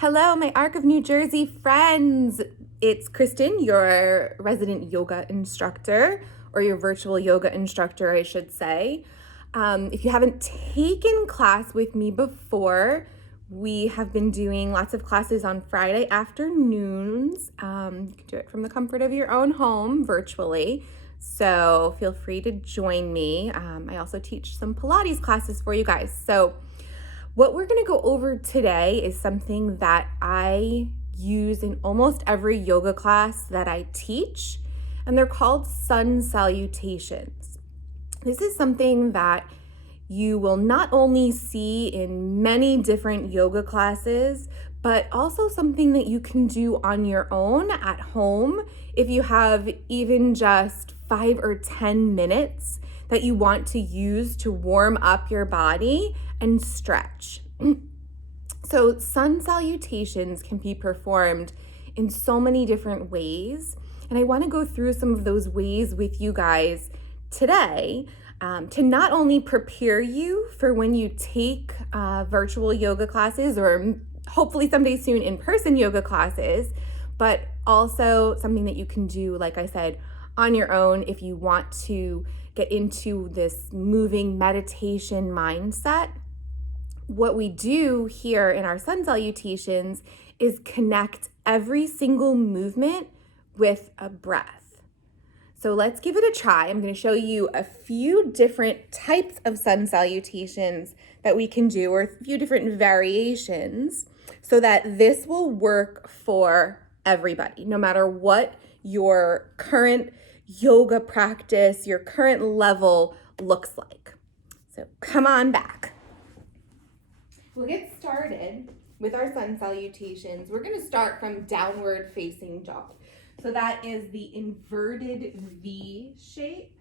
Hello, my Arc of New Jersey friends. It's Kristen, your resident yoga instructor, or your virtual yoga instructor, I should say. If you haven't taken class with me before, we have been doing lots of classes on Friday afternoons. You can do it from the comfort of your own home virtually. So feel free to join me. I also teach some Pilates classes for you guys. So what we're going to go over today is something that I use in almost every yoga class that I teach, and they're called Sun Salutations. This is something that you will not only see in many different yoga classes, but also something that you can do on your own at home if you have even just 5 or 10 minutes that you want to use to warm up your body and stretch. So sun salutations can be performed in so many different ways, and I want to go through some of those ways with you guys today to not only prepare you for when you take virtual yoga classes or hopefully someday soon in-person yoga classes, but also something that you can do, like I said, on your own if you want to get into this moving meditation mindset. What we do here in our sun salutations is connect every single movement with a breath. So let's give it a try. I'm going to show you a few different types of sun salutations that we can do, or a few different variations, so that this will work for everybody, no matter what your current yoga practice, your current level looks like. So come on back. We'll get started with our sun salutations. We're going to start from downward facing dog. So that is the inverted V shape.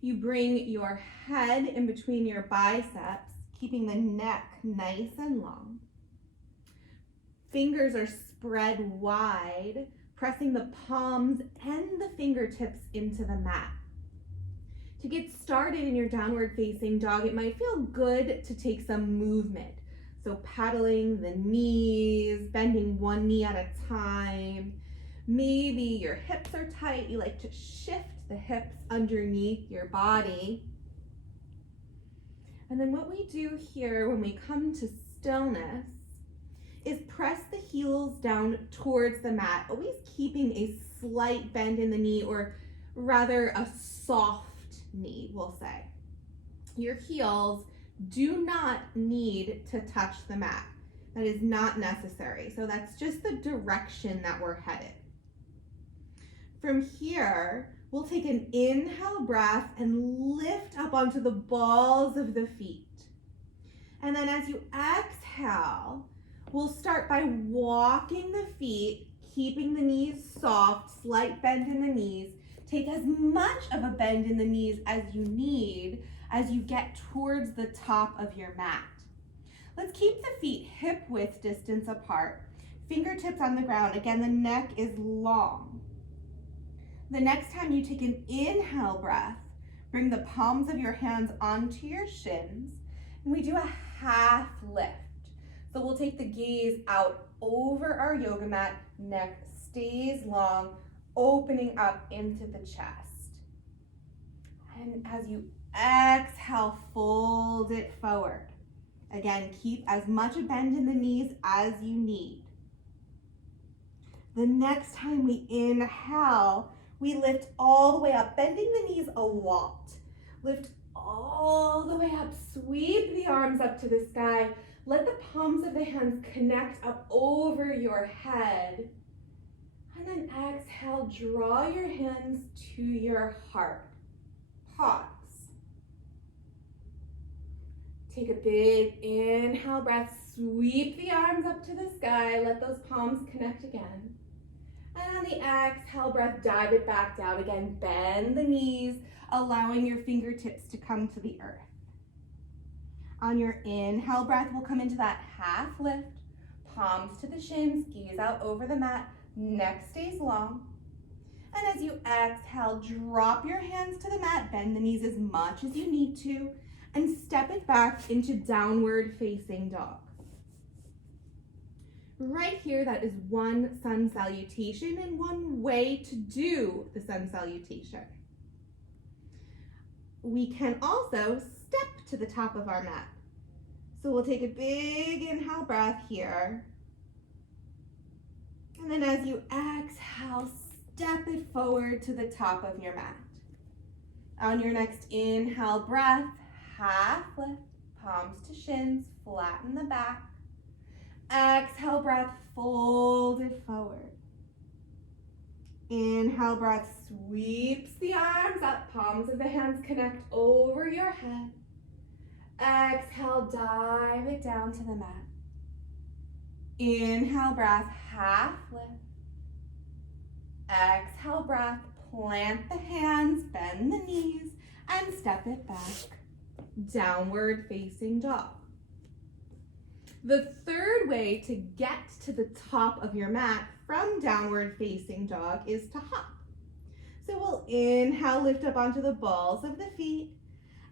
You bring your head in between your biceps, keeping the neck nice and long. Fingers are spread wide, pressing the palms and the fingertips into the mat. To get started in your downward facing dog, it might feel good to take some movement. So paddling the knees, bending one knee at a time. Maybe your hips are tight. You like to shift the hips underneath your body. And then what we do here when we come to stillness is press the heels down towards the mat, always keeping a slight bend in the knee, or rather a soft knee, we'll say. Your heels do not need to touch the mat. That is not necessary. So that's just the direction that we're headed. From here, we'll take an inhale breath and lift up onto the balls of the feet. And then as you exhale, we'll start by walking the feet, keeping the knees soft, slight bend in the knees. Take as much of a bend in the knees as you need as you get towards the top of your mat. Let's keep the feet hip width distance apart. Fingertips on the ground. Again, the neck is long. The next time you take an inhale breath, bring the palms of your hands onto your shins, and we do a half lift. So we'll take the gaze out over our yoga mat, neck stays long, opening up into the chest. And as you exhale, fold it forward. Again, keep as much a bend in the knees as you need. The next time we inhale, we lift all the way up, bending the knees a lot. Lift all the way up, sweep the arms up to the sky. Let the palms of the hands connect up over your head. And then exhale, draw your hands to your heart. Pause. Take a big inhale breath, sweep the arms up to the sky, let those palms connect again. And on the exhale breath, dive it back down again, bend the knees, allowing your fingertips to come to the earth. On your inhale breath, we'll come into that half lift, palms to the shins, gaze out over the mat, neck stays long. And as you exhale, drop your hands to the mat, bend the knees as much as you need to, and step it back into downward facing dog. Right here, that is one sun salutation and one way to do the sun salutation. We can also step to the top of our mat. So we'll take a big inhale breath here. And then as you exhale, step it forward to the top of your mat. On your next inhale breath, half lift, palms to shins, flatten the back. Exhale breath, fold it forward. Inhale breath, sweeps the arms up, palms of the hands connect over your head. Exhale, dive it down to the mat. Inhale breath, half lift. Exhale breath, plant the hands, bend the knees, and step it back. Downward facing dog. The third way to get to the top of your mat from downward facing dog is to hop. So we'll inhale, lift up onto the balls of the feet.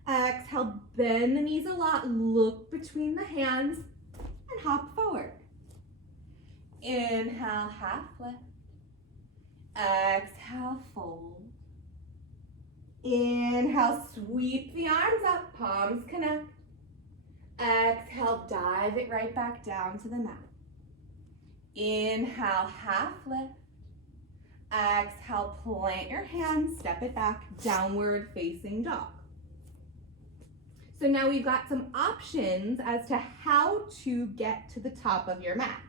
Exhale, bend the knees a lot, look between the hands, and hop forward. Inhale, half lift. Exhale, fold. Inhale, sweep the arms up, palms connect. Exhale, dive it right back down to the mat. Inhale, half lift. Exhale, plant your hands, step it back, downward facing dog. So now we've got some options as to how to get to the top of your mat.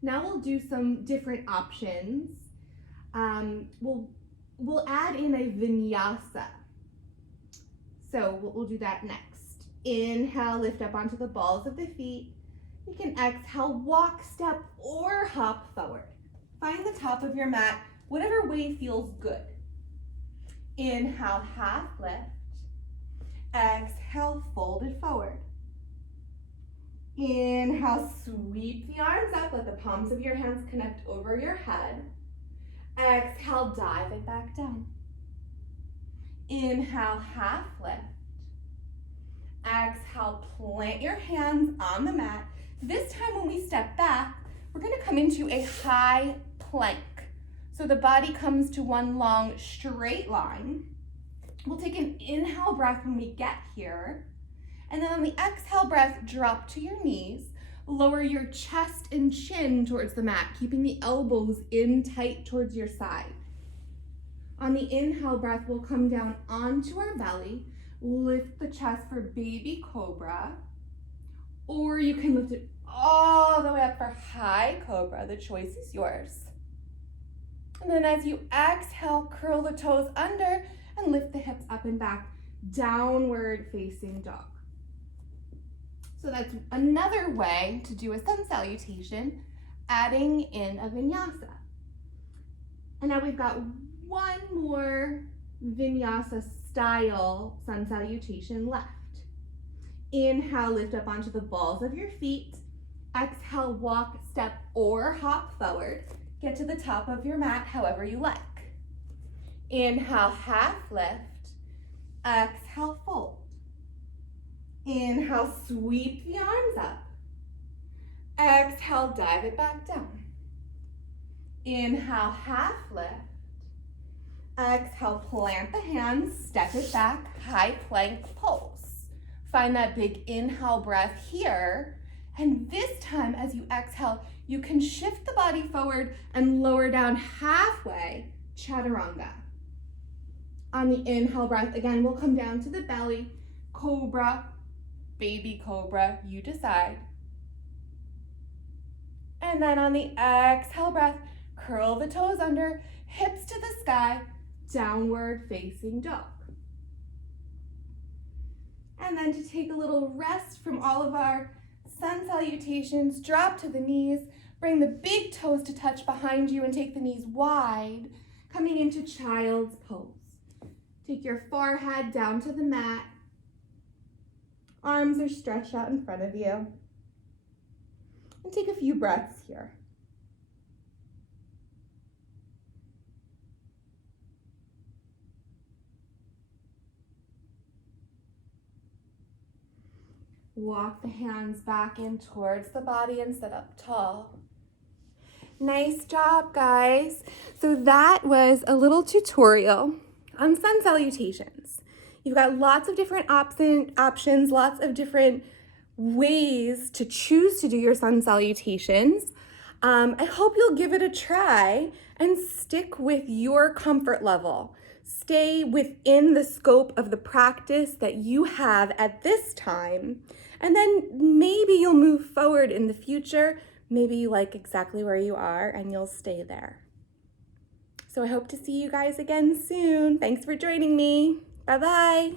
Now we'll do some different options. We'll add in a vinyasa. So we'll do that next. Inhale, lift up onto the balls of the feet. You can exhale, walk, step, or hop forward. Find the top of your mat, whatever way feels good. Inhale, half lift. Exhale, fold it forward. Inhale, sweep the arms up, let the palms of your hands connect over your head. Exhale, dive it back down. Inhale, half lift. Exhale, plant your hands on the mat. This time when we step back, we're gonna come into a high plank. So the body comes to one long straight line. We'll take an inhale breath when we get here. And then on the exhale breath, drop to your knees. Lower your chest and chin towards the mat, keeping the elbows in tight towards your side. On the inhale breath, we'll come down onto our belly. Lift the chest for baby cobra. Or you can lift it all the way up for high cobra. The choice is yours. And then as you exhale, curl the toes under and lift the hips up and back, downward facing dog. So that's another way to do a sun salutation, adding in a vinyasa. And now we've got one more vinyasa style sun salutation left. Inhale, lift up onto the balls of your feet. Exhale, walk, step, or hop forward. Get to the top of your mat however you like. Inhale, half lift. Exhale, fold. Inhale, sweep the arms up. Exhale, dive it back down. Inhale, half lift. Exhale, plant the hands, step it back, high plank pose. Find that big inhale breath here. And this time, as you exhale, you can shift the body forward and lower down halfway, chaturanga. On the inhale breath, again, we'll come down to the belly, cobra, baby cobra, you decide. And then on the exhale breath, curl the toes under, hips to the sky, downward facing dog. And then to take a little rest from all of our sun salutations, drop to the knees, bring the big toes to touch behind you and take the knees wide, coming into child's pose. Take your forehead down to the mat. Arms are stretched out in front of you. And take a few breaths here. Walk the hands back in towards the body and sit up tall. Nice job, guys. So that was a little tutorial on sun salutations. You've got lots of different options, lots of different ways to choose to do your sun salutations. I hope you'll give it a try and stick with your comfort level. Stay within the scope of the practice that you have at this time, and then maybe you'll move forward in the future. Maybe you like exactly where you are and you'll stay there. So I hope to see you guys again soon. Thanks for joining me. Bye-bye.